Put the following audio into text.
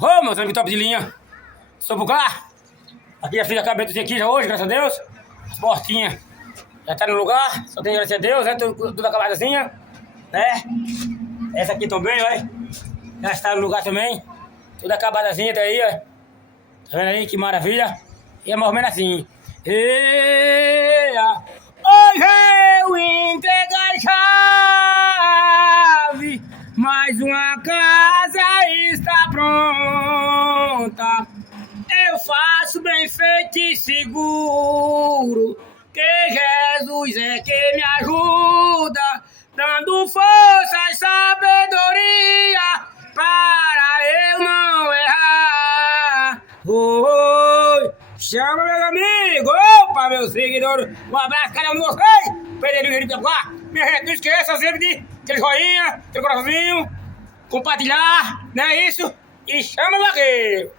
Ô, meus amigos top de linha. Estou por cá. Aqui já fiz a cabeça aqui já hoje, graças a Deus. As portinhas já tá no lugar. Só tem que agradecer a Deus, né? Tudo acabadazinha, né? Essa aqui também, olha. Já está no lugar também. Tudo acabadazinha, tá aí, ó. Tá vendo aí que maravilha? E é mais ou menos assim. Eia! Hoje eu entrego a chave, mais uma casa está pronta. Eu faço bem feito e seguro, que Jesus é quem me ajuda, dando força e sabedoria para eu não errar. Oi, chama meus amigos, opa, meus seguidores, um abraço a cada um de vocês. Pedrinho de Piapuá, minha gente, não esqueça sempre de aquele joinha, aquele coraçãozinho, compartilhar, não é isso? E chama o vaqueiro.